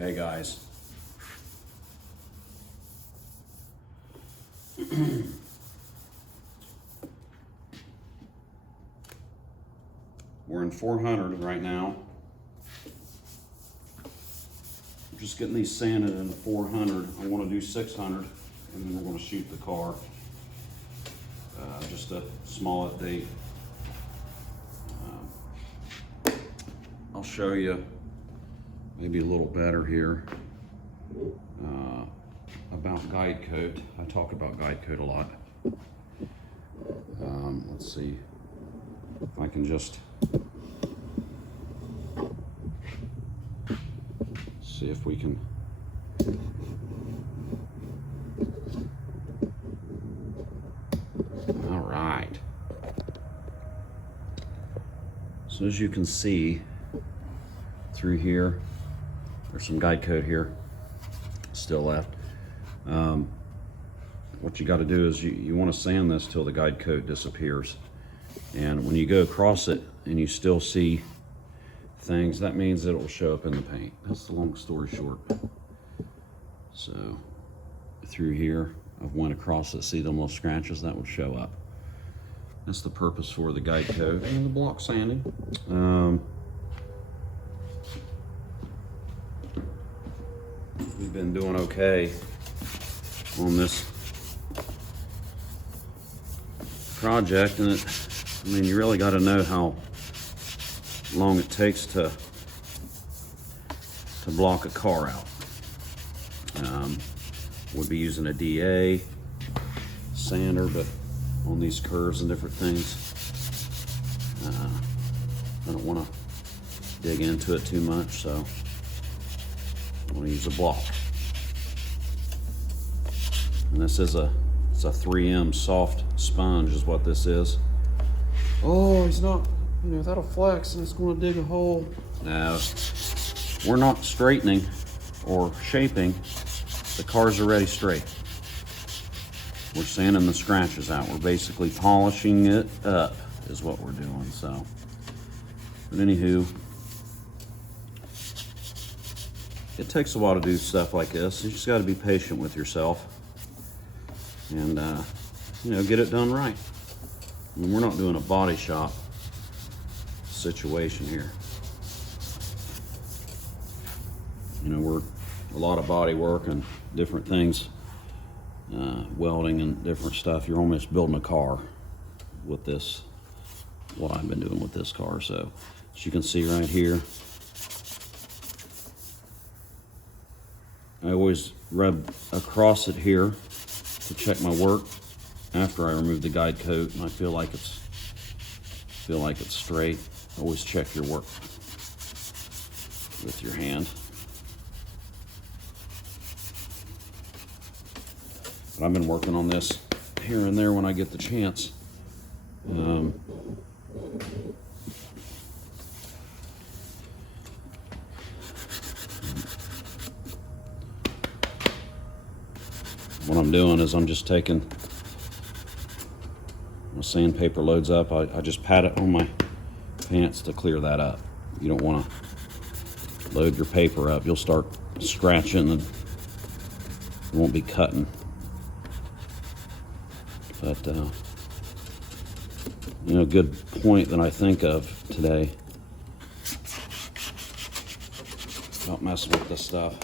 Hey guys. We're in 400 right now. I'm just getting these sanded into 400. I want to do 600 and then we're going to shoot the car. Just a small update. I'll show you maybe a little better here about guide coat. I talk about guide coat a lot. Let's see if I can just see if we can all right. So as you can see through here, there's some guide coat here still left. What you got to do is you want to sand this till the guide coat disappears, and when you go across it and you still see things, that means it will show up in the paint. That's the long story short. So through here I've went across it, see them little scratches, that will show up. That's the purpose for the guide coat and the block sanding. We've been doing okay on this project, and I mean, you really got to know how long it takes to block a car out. We'll be using a DA sander, but on these curves and different things, I don't want to dig into it too much, so I'm going to use a block. And this is it's a 3M soft sponge is what this is. Oh, he's not, you know, that'll flex and it's going to dig a hole. No, we're not straightening or shaping. The car's already straight. We're sanding the scratches out. We're basically polishing it up is what we're doing. So, but anywho, it takes a while to do stuff like this. You just got to be patient with yourself and you know, get it done right. I mean, we're not doing a body shop situation here. You know, we're a lot of body work and different things, welding and different stuff. You're almost building a car with this, what I've been doing with this car. So as you can see right here, I always rub across it here to check my work after I remove the guide coat, and I feel like it's straight. Always check your work with your hand. But I've been working on this here and there when I get the chance. What I'm doing is I'm just taking, when sandpaper loads up, I just pat it on my pants to clear that up. You don't want to load your paper up. You'll start scratching and you won't be cutting. But, you know, a good point that I think of today about messing with this stuff.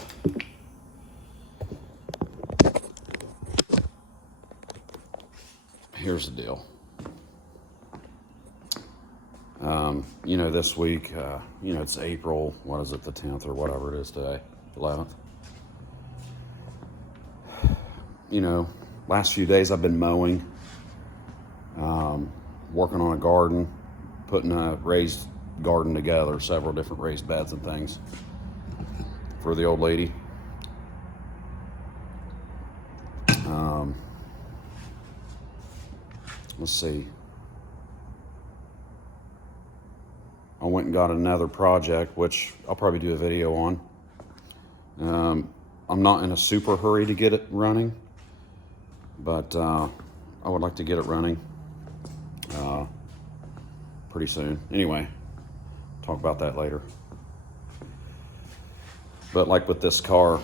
Here's the deal. You know, this week, you know, it's April, what is it, the 10th or whatever it is today, 11th. You know, last few days I've been mowing, working on a garden, putting a raised garden together, several different raised beds and things for the old lady. Let's see. I went and got another project, which I'll probably do a video on. I'm not in a super hurry to get it running, but I would like to get it running pretty soon. Anyway, talk about that later. But like with this car,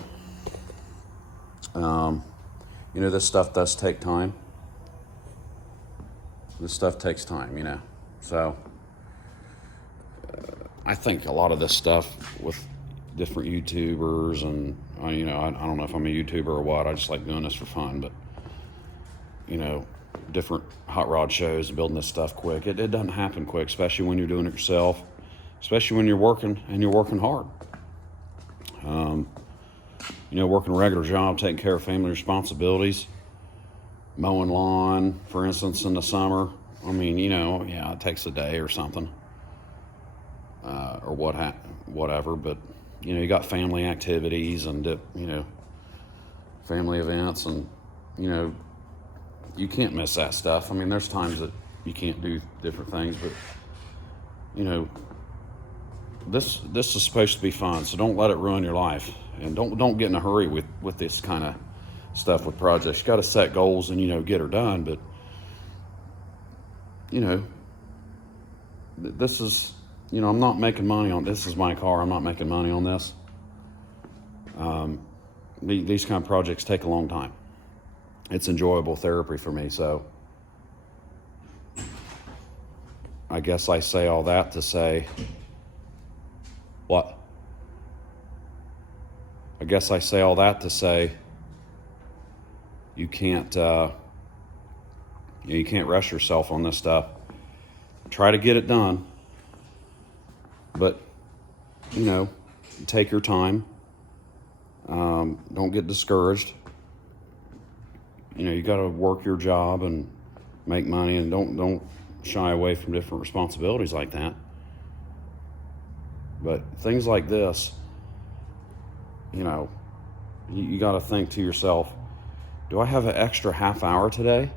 this stuff does take time. This stuff takes time, So I think a lot of this stuff with different YouTubers and, I don't know if I'm a YouTuber or what. I just like doing this for fun, but, different hot rod shows and building this stuff quick. It doesn't happen quick, especially when you're doing it yourself, especially when you're working and you're working hard. Working a regular job, taking care of family responsibilities, mowing lawn, for instance, in the summer. It takes a day or something, or whatever. But you got family activities and family events, and you can't miss that stuff. There's times that you can't do different things, but this is supposed to be fun, so don't let it ruin your life, and don't get in a hurry with this kind of stuff with projects. You got to set goals and get her done, but this is I'm not making money on this. Is my car. I'm not making money on this. These kind of projects take a long time. It's enjoyable therapy for me, so I guess I say all that to say what? I guess I say all that to say you can't you can't rush yourself on this stuff. Try to get it done, but take your time. Don't get discouraged. You got to work your job and make money, and don't shy away from different responsibilities like that. But things like this, you got to think to yourself, do I have an extra half hour today?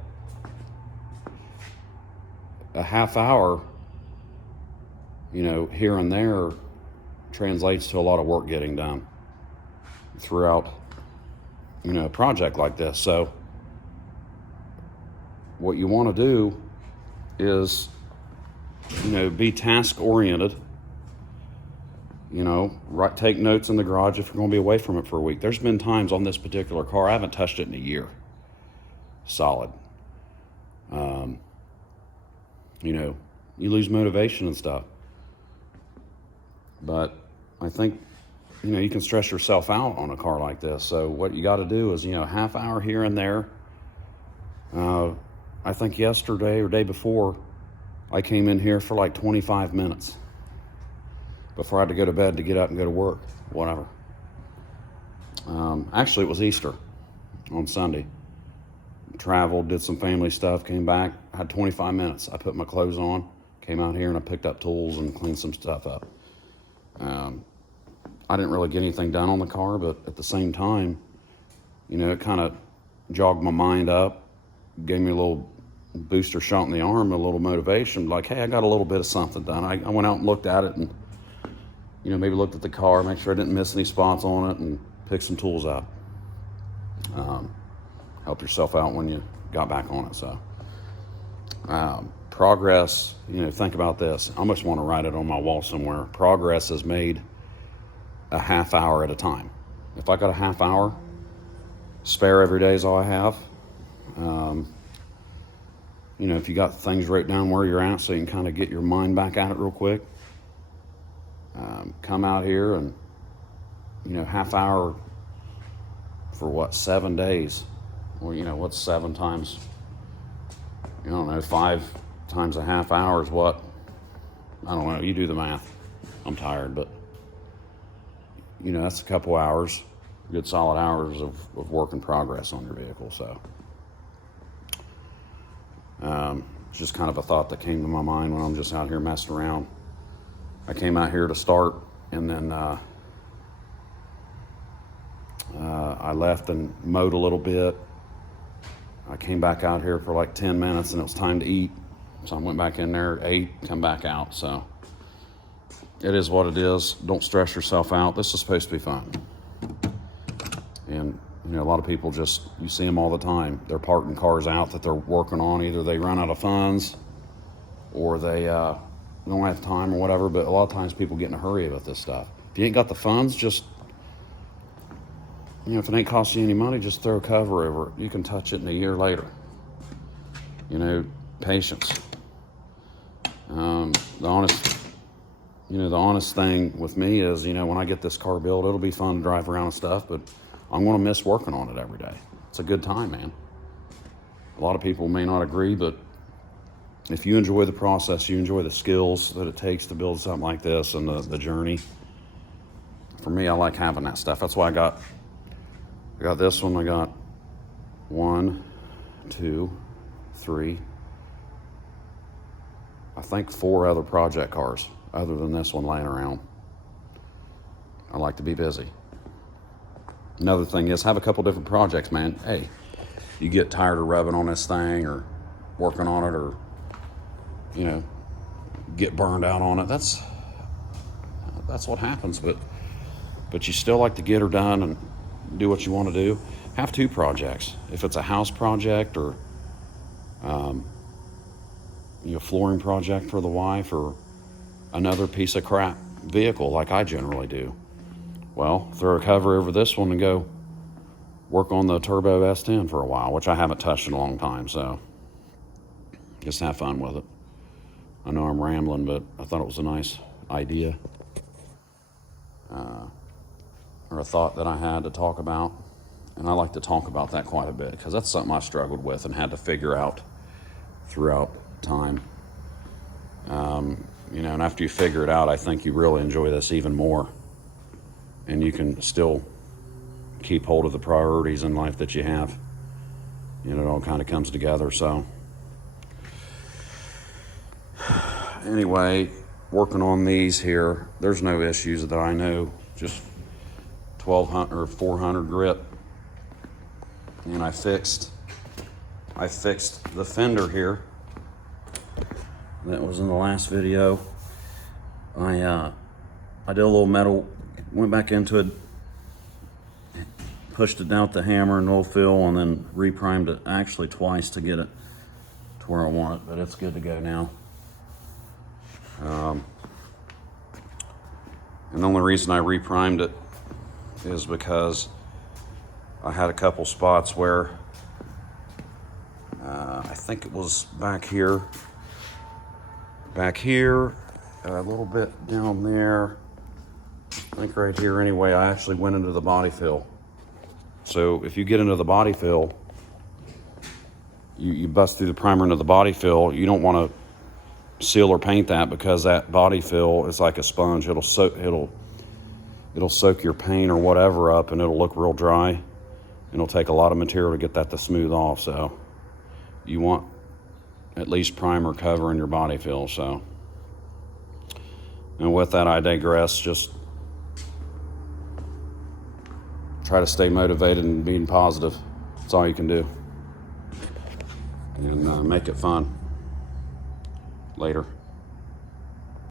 A half hour, here and there translates to a lot of work getting done throughout, a project like this. So what you want to do is, be task oriented. Take notes in the garage if you're going to be away from it for a week. There's been times on this particular car I haven't touched it in a year. Solid. You lose motivation and stuff. But I think, you can stress yourself out on a car like this. So what you got to do is, a half hour here and there. I think yesterday or day before, I came in here for like 25 minutes before I had to go to bed to get up and go to work, whatever. Actually, it was Easter on Sunday. Traveled, did some family stuff, came back, had 25 minutes. I put my clothes on, came out here, and I picked up tools and cleaned some stuff up. I didn't really get anything done on the car, but at the same time, it kind of jogged my mind up, gave me a little booster shot in the arm, a little motivation, like, hey, I got a little bit of something done. I went out and looked at it and, maybe looked at the car, make sure I didn't miss any spots on it, and picked some tools out. Help yourself out when you got back on it. So progress, think about this. I almost want to write it on my wall somewhere. Progress is made a half hour at a time. If I got a half hour spare every day is all I have. If you got things wrote down where you're at so you can kind of get your mind back at it real quick, come out here and, half hour for 7 days? Or, what's 7 times, 5 times a half hour is what? I don't know, you do the math. I'm tired, but, that's a couple hours, good solid hours of work in progress on your vehicle. So it's just kind of a thought that came to my mind when I'm just out here messing around. I came out here to start, and then I left and mowed a little bit. I came back out here for like 10 minutes, and it was time to eat. So I went back in there, ate, come back out. So it is what it is. Don't stress yourself out. This is supposed to be fun. And, a lot of people you see them all the time. They're parking cars out that they're working on. Either they run out of funds or they don't have time or whatever. But a lot of times people get in a hurry about this stuff. If you ain't got the funds, just You know, if it ain't costing you any money, just throw a cover over it. You can touch it in a year later. You know, patience. The honest thing with me is, you know, when I get this car built, it'll be fun to drive around and stuff, but I'm going to miss working on it every day. It's a good time, man. A lot of people may not agree, but if you enjoy the process, you enjoy the skills that it takes to build something like this and the journey. For me, I like having that stuff. That's why I got this one. I got 1, 2, 3, I think 4 other project cars other than this one laying around. I like to be busy. Another thing is, have a couple different projects, man. Hey, you get tired of rubbing on this thing or working on it, or, you know, get burned out on it. That's what happens, but you still like to get her done and do what you want to do. Have 2 projects. If it's a house project or flooring project for the wife, or another piece of crap vehicle like I generally do, well, throw a cover over this one and go work on the Turbo S10 for a while, which I haven't touched in a long time, so just have fun with it. I know I'm rambling, but I thought it was a nice idea, or a thought that I had to talk about. And I like to talk about that quite a bit because that's something I struggled with and had to figure out throughout time. And after you figure it out, I think you really enjoy this even more, and you can still keep hold of the priorities in life that you have. It all kind of comes together. So anyway, working on these here, there's no issues that I know, just 1200 or 400 grit. And I fixed the fender here. That was in the last video. I did a little metal, went back into it, pushed it down with the hammer and oil fill, and then reprimed it actually twice to get it to where I want it, but it's good to go now. And the only reason I reprimed it is because I had a couple spots where I think it was back here, a little bit down there, I think right here anyway. I actually went into the body fill. So if you get into the body fill, you bust through the primer into the body fill, you don't want to seal or paint that, because that body fill is like a sponge. It'll soak your paint or whatever up, and it'll look real dry, and it'll take a lot of material to get that to smooth off. So you want at least primer covering your body fill. So, and with that, I digress. Just try to stay motivated and being positive. That's all you can do, and make it fun. Later.